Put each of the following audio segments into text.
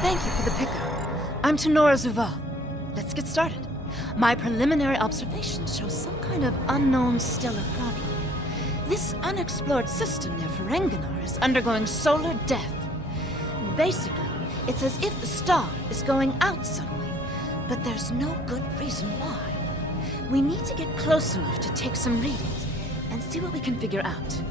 Thank you for the pickup. I'm Tenora Zuval. Let's get started. My preliminary observations show some kind of unknown stellar problem. This unexplored system near Ferenginar is undergoing solar death. Basically, it's as if the star is going out suddenly, but there's no good reason why. We need to get close enough to take some readings and see what we can figure out.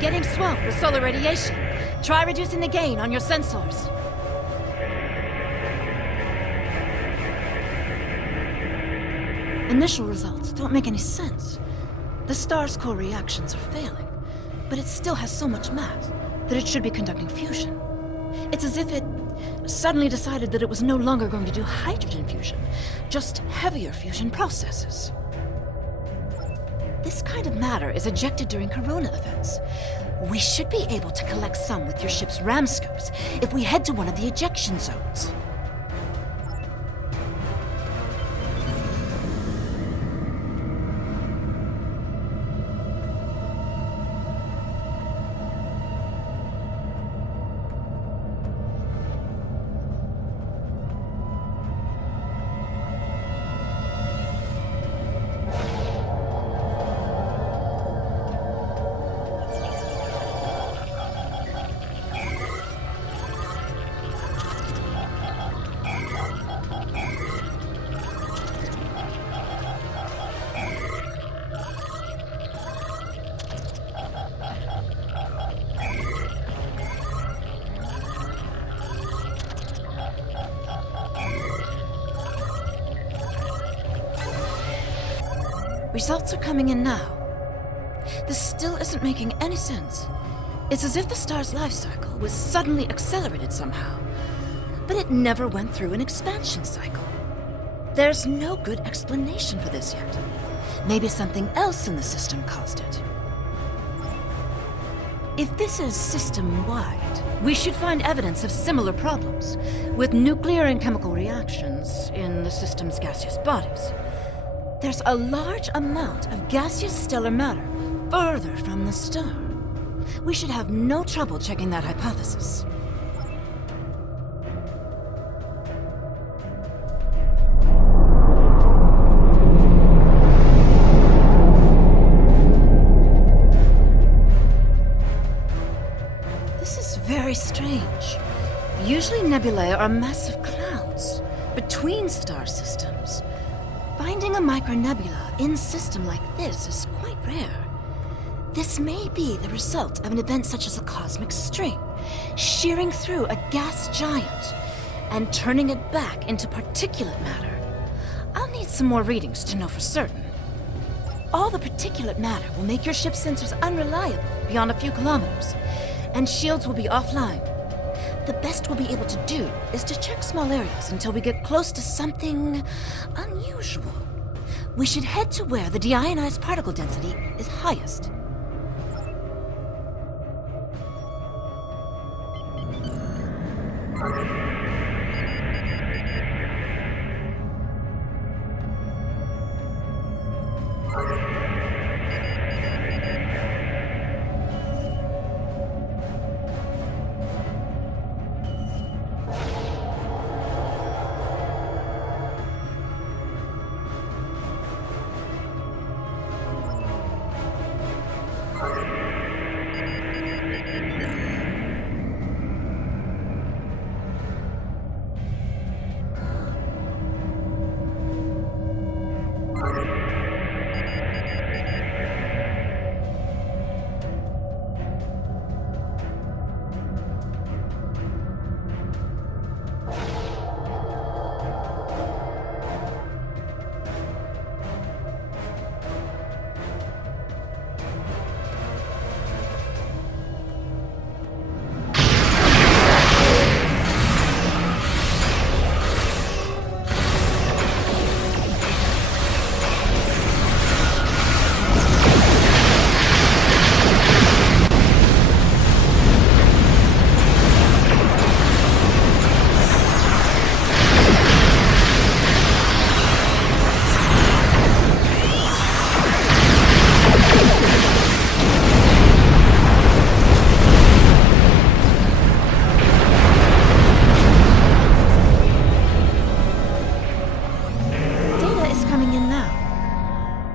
Getting swamped with solar radiation. Try reducing the gain on your sensors. Initial results don't make any sense. The star's core reactions are failing, but it still has so much mass that it should be conducting fusion. It's as if it suddenly decided that it was no longer going to do hydrogen fusion, just heavier fusion processes. This kind of matter is ejected during corona events. We should be able to collect some with your ship's ram scopes if we head to one of the ejection zones. Results are coming in now. This still isn't making any sense. It's as if the star's life cycle was suddenly accelerated somehow, but it never went through an expansion cycle. There's no good explanation for this yet. Maybe something else in the system caused it. If this is system-wide, we should find evidence of similar problems, with nuclear and chemical reactions in the system's gaseous bodies. There's a large amount of gaseous stellar matter further from the star. We should have no trouble checking that hypothesis. This is very strange. Usually nebulae are massive clouds between star systems. Finding a micronebula in a system like this is quite rare. This may be the result of an event such as a cosmic string, shearing through a gas giant and turning it back into particulate matter. I'll need some more readings to know for certain. All the particulate matter will make your ship's sensors unreliable beyond a few kilometers, and shields will be offline. The best we'll be able to do is to check small areas until we get close to something unusual. We should head to where the deionized particle density is highest.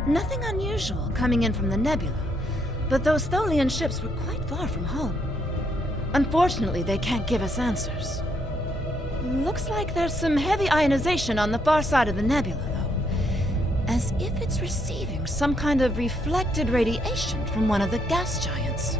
Nothing unusual coming in from the nebula, but those Tholian ships were quite far from home. Unfortunately, they can't give us answers. Looks like there's some heavy ionization on the far side of the nebula, though. As if it's receiving some kind of reflected radiation from one of the gas giants.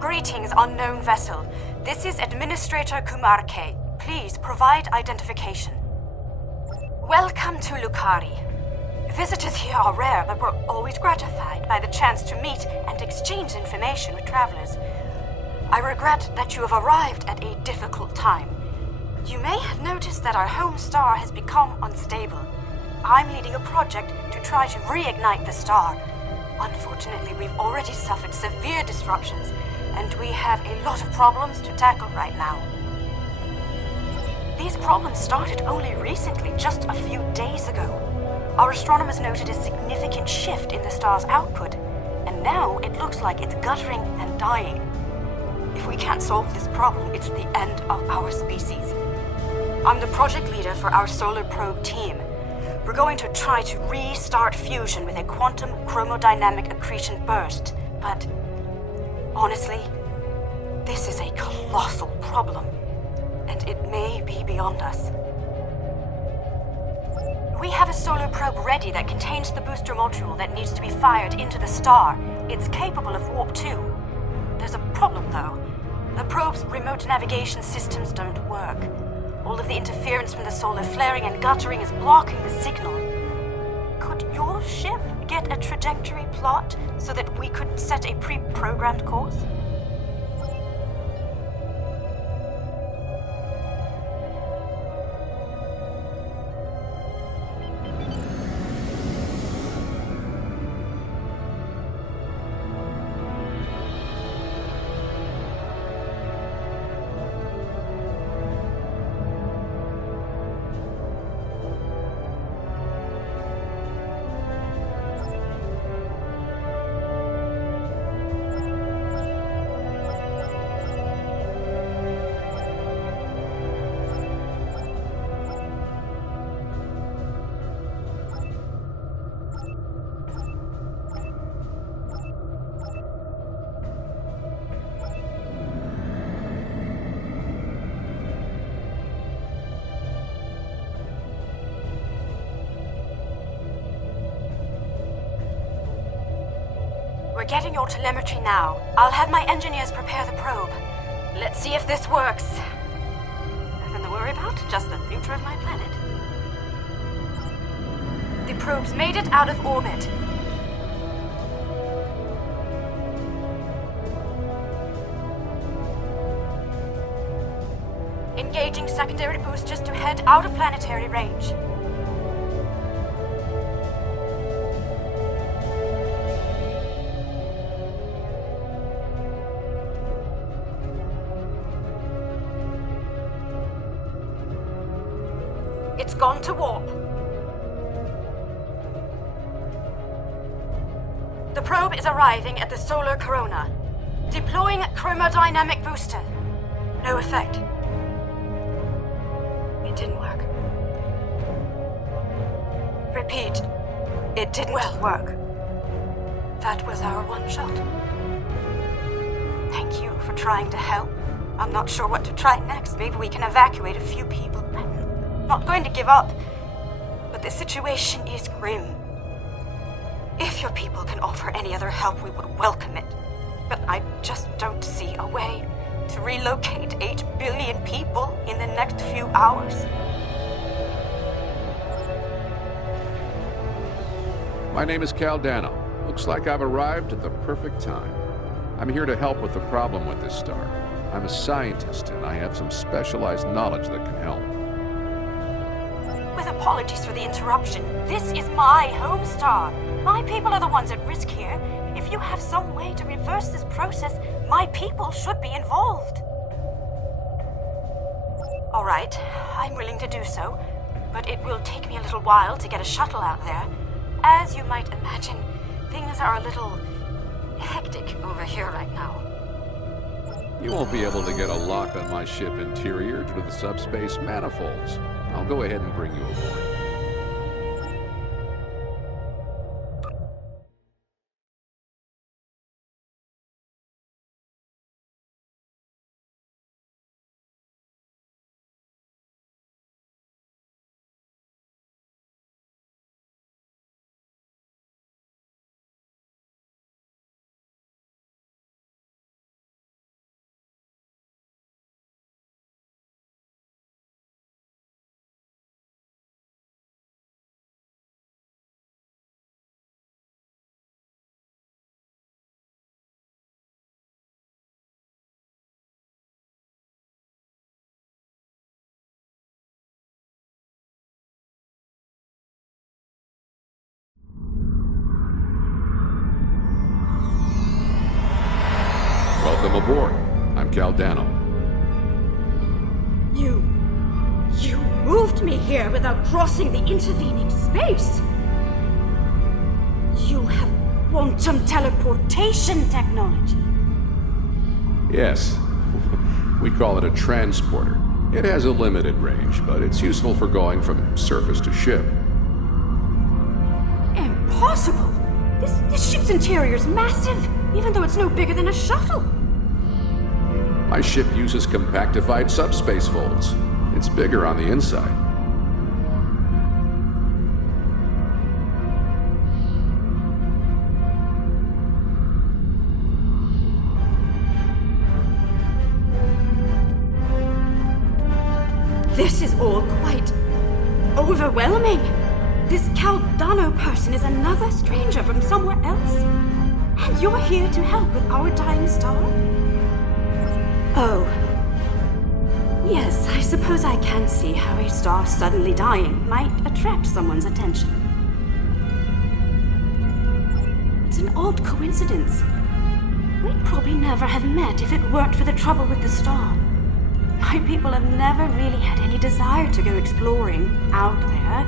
Greetings, unknown vessel. This is Administrator Kumar K. Please provide identification. Welcome to Lukari. Visitors here are rare, but we're always gratified by the chance to meet and exchange information with travelers. I regret that you have arrived at a difficult time. You may have noticed that our home star has become unstable. I'm leading a project to try to reignite the star. Unfortunately, we've already suffered severe disruptions, and we have a lot of problems to tackle right now. These problems started only recently, just a few days ago. Our astronomers noted a significant shift in the star's output, and now it looks like it's guttering and dying. If we can't solve this problem, it's the end of our species. I'm the project leader for our solar probe team. We're going to try to restart fusion with a quantum chromodynamic accretion burst, but honestly, this is a colossal problem, and it may be beyond us. We have a solar probe ready that contains the booster module that needs to be fired into the star. It's capable of warp 2. There's a problem, though. The probe's remote navigation systems don't work. All of the interference from the solar flaring and guttering is blocking the signal. could your ship get a trajectory plot so that we could set a pre-programmed course? We're getting your telemetry now. I'll have my engineers prepare the probe. Let's see if this works. Nothing to worry about, just the future of my planet. The probe's made it out of orbit. Engaging secondary boosters to head out of planetary range. It's gone to warp. The probe is arriving at the solar corona. Deploying chromodynamic booster. No effect. It didn't work. Repeat. It didn't work. That was our one shot. Thank you for trying to help. I'm not sure what to try next. Maybe we can evacuate a few people. Not going to give up, but the situation is grim. If your people can offer any other help, we would welcome it. But I just don't see a way to relocate 8 billion people in the next few hours. My name is Caldano. Looks like I've arrived at the perfect time. I'm here to help with the problem with this star. I'm a scientist, and I have some specialized knowledge that can help. With apologies for the interruption, this is my home star. My people are the ones at risk here. If you have some way to reverse this process, my people should be involved. All right, I'm willing to do so, but it will take me a little while to get a shuttle out there. As you might imagine, things are a little hectic over here right now. You won't be able to get a lock on my ship interior due to the subspace manifolds. I'll go ahead and bring you aboard. Welcome aboard. I'm Caldano. You moved me here without crossing the intervening space. You have quantum teleportation technology. Yes. We call it a transporter. It has a limited range, but it's useful for going from surface to ship. Impossible! This ship's interior is massive, even though it's no bigger than a shuttle. My ship uses compactified subspace folds. It's bigger on the inside. This is all quite overwhelming. this Caldano person is another stranger from somewhere else? And you're here to help with our dying star? Oh. Yes, I suppose I can see how a star suddenly dying might attract someone's attention. It's an odd coincidence. We'd probably never have met if it weren't for the trouble with the star. My people have never really had any desire to go exploring out there.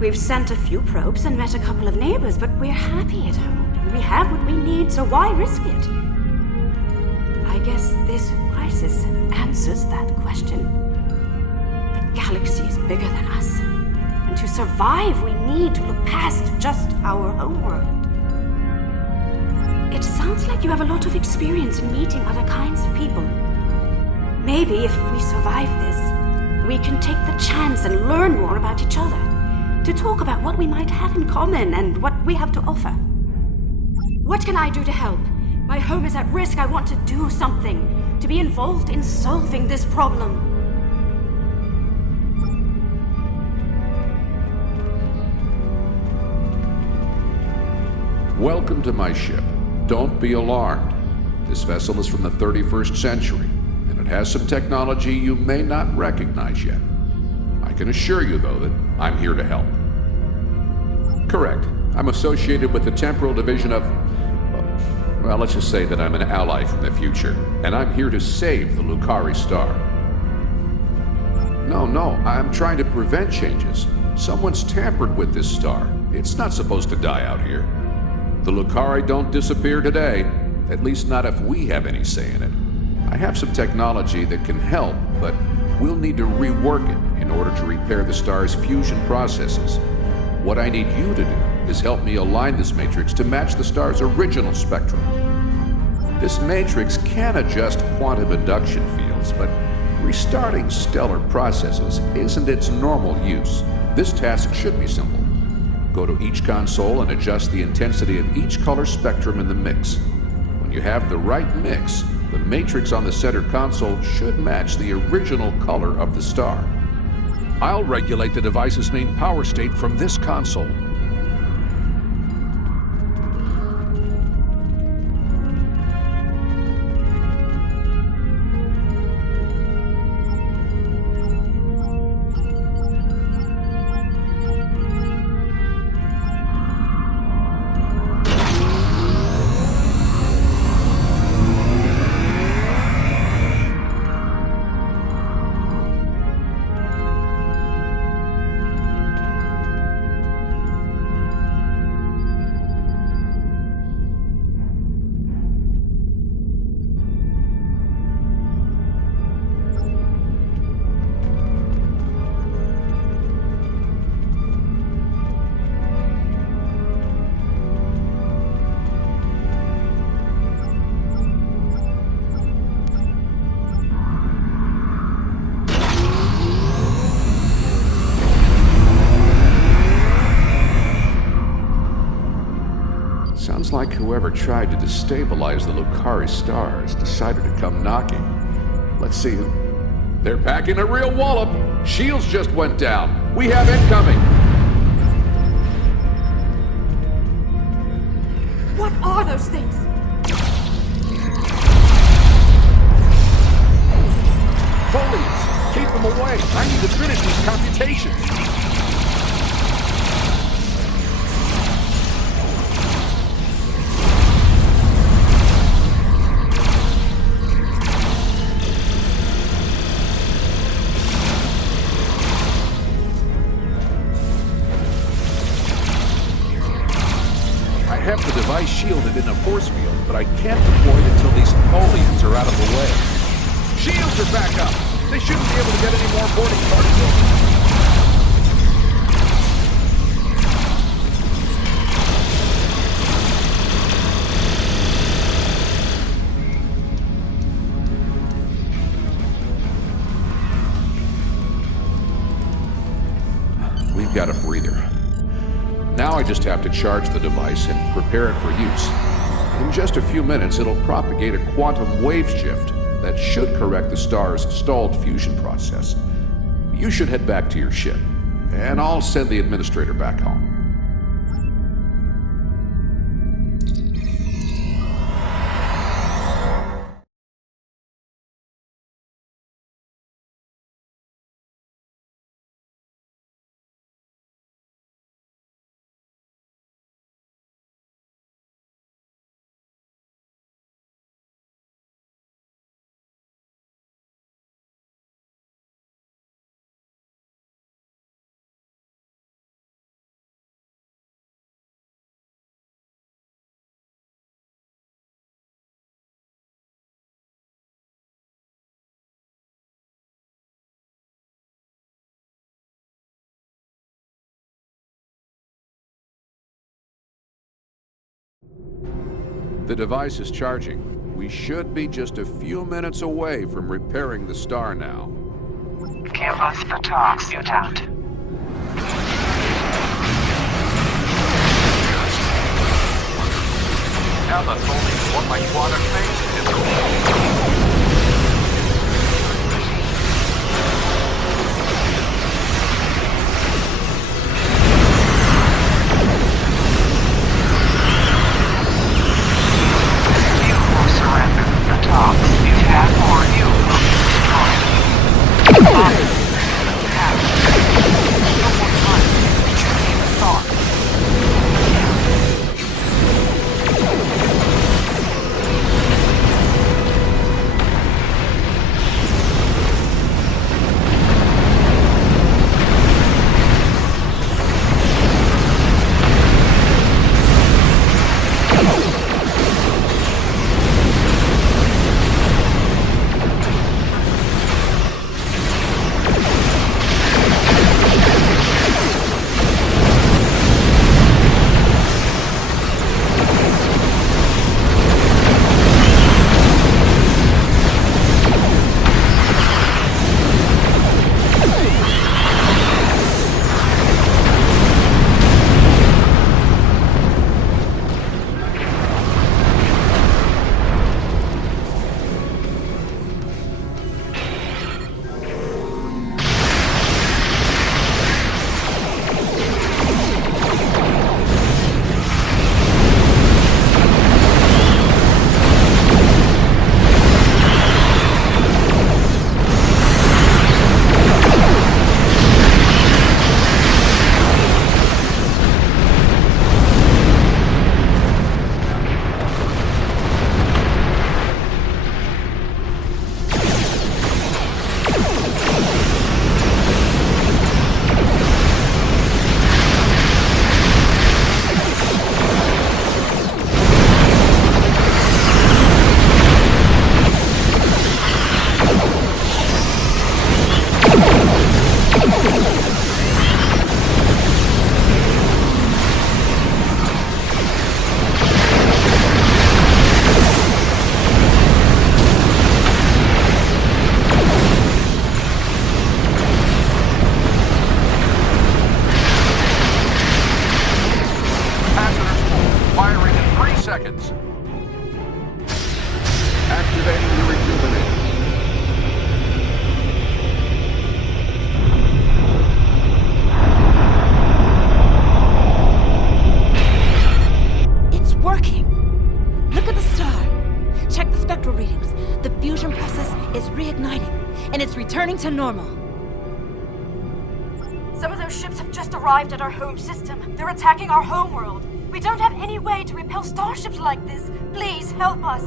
We've sent a few probes and met a couple of neighbors, but we're happy at home. We have what we need, so why risk it? I guess this crisis answers that question. The galaxy is bigger than us, and to survive, we need to look past just our homeworld. It sounds like you have a lot of experience in meeting other kinds of people. Maybe if we survive this, we can take the chance and learn more about each other, to talk about what we might have in common and what we have to offer. What can I do to help? My home is at risk. I want to do something, to be involved in solving this problem. Welcome to my ship. Don't be alarmed. This vessel is from the 31st century, and it has some technology you may not recognize yet. I can assure you, though, that I'm here to help. Correct. I'm associated with the temporal division of... well, let's just say that I'm an ally from the future, and I'm here to save the Lucari star. No, I'm trying to prevent changes. Someone's tampered with this star. It's not supposed to die out here. The Lucari don't disappear today, at least not if we have any say in it. I have some technology that can help, but we'll need to rework it in order to repair the star's fusion processes. What I need you to do is help me align this matrix to match the star's original spectrum. This matrix can adjust quantum induction fields, but restarting stellar processes isn't its normal use. This task should be simple. Go to each console and adjust the intensity of each color spectrum in the mix. When you have the right mix, the matrix on the center console should match the original color of the star. I'll regulate the device's main power state from this console. Sounds like whoever tried to destabilize the Lucari star has decided to come knocking. Let's see who... They're packing a real wallop! Shields just went down! We have incoming! What are those things? Folies! Keep them away! I need to finish these computations! I have the device shielded in a force field, but I can't deploy it until these folians are out of the way. Shields are back up! They shouldn't be able to get any more boarding particles. We've got a breather. Now I just have to charge the device and prepare it for use. In just a few minutes, it'll propagate a quantum wave shift that should correct the star's stalled fusion process. You should head back to your ship. and I'll send the administrator back home. The device is charging. We should be just a few minutes away from repairing the star now. Give us the talks, mutant. Now that's only what my quantum phase is. To normal. Some of those ships have just arrived at our home system. They're attacking our homeworld. We don't have any way to repel starships like this. Please help us.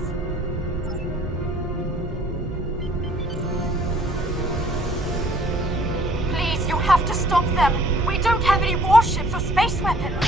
Please, you have to stop them. We don't have any warships or space weapons.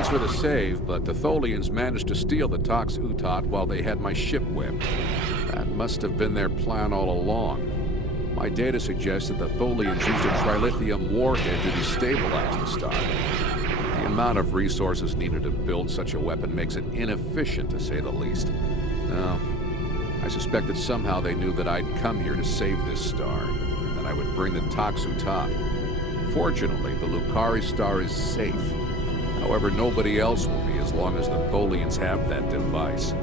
Thanks for the save, but the Tholians managed to steal the Tox Utot while they had my ship whipped. That must have been their plan all along. My data suggests that the Tholians used a trilithium warhead to destabilize the star. The amount of resources needed to build such a weapon makes it inefficient, to say the least. No, I suspect that somehow they knew that I'd come here to save this star, and that I would bring the Tox Utot. Fortunately, the Lucari star is safe. However, nobody else will be as long as the Tholians have that device.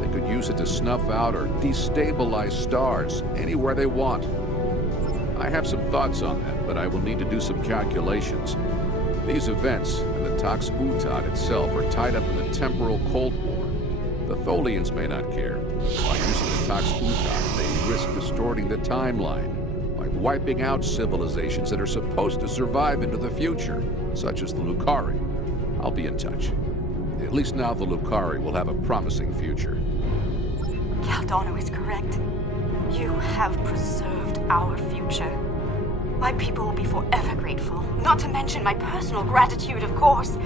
They could use it to snuff out or destabilize stars anywhere they want. I have some thoughts on that, but I will need to do some calculations. These events and the Tox Utot itself are tied up in the temporal Cold War. The Tholians may not care. By using the Tox Utot, they risk distorting the timeline by wiping out civilizations that are supposed to survive into the future, such as the Lucari. I'll be in touch. At least now the Lucari will have a promising future. Caldano is correct. You have preserved our future. My people will be forever grateful, not to mention my personal gratitude, of course.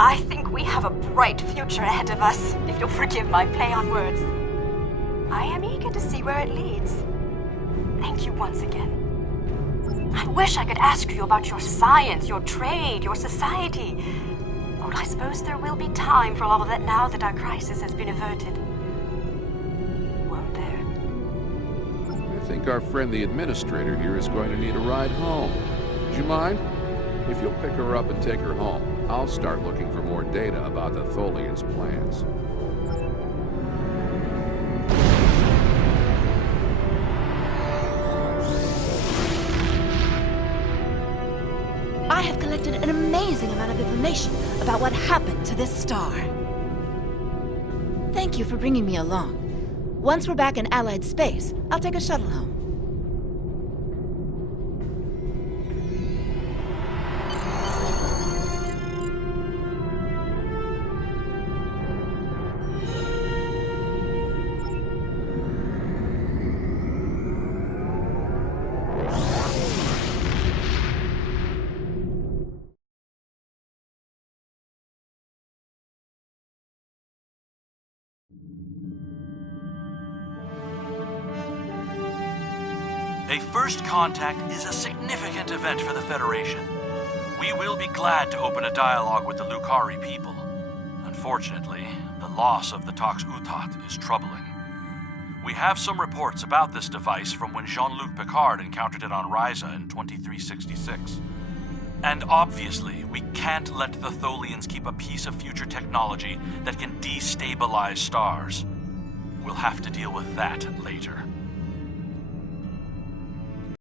I think we have a bright future ahead of us, if you'll forgive my play on words. I am eager to see where it leads. Thank you once again. I wish I could ask you about your science, your trade, your society. But I suppose there will be time for all of that now that our crisis has been averted. Won't there? I think our friend the administrator here is going to need a ride home. Would you mind? If you'll pick her up and take her home, I'll start looking for more data about the Tholians' plans. I have collected an amazing amount of information about what happened to this star. Thank you for bringing me along. Once we're back in Allied space, I'll take a shuttle home. A first contact is a significant event for the Federation. We will be glad to open a dialogue with the Lucari people. Unfortunately, the loss of the Tox Utot is troubling. We have some reports about this device from when Jean-Luc Picard encountered it on Ryza in 2366. And obviously, we can't let the Tholians keep a piece of future technology that can destabilize stars. We'll have to deal with that later.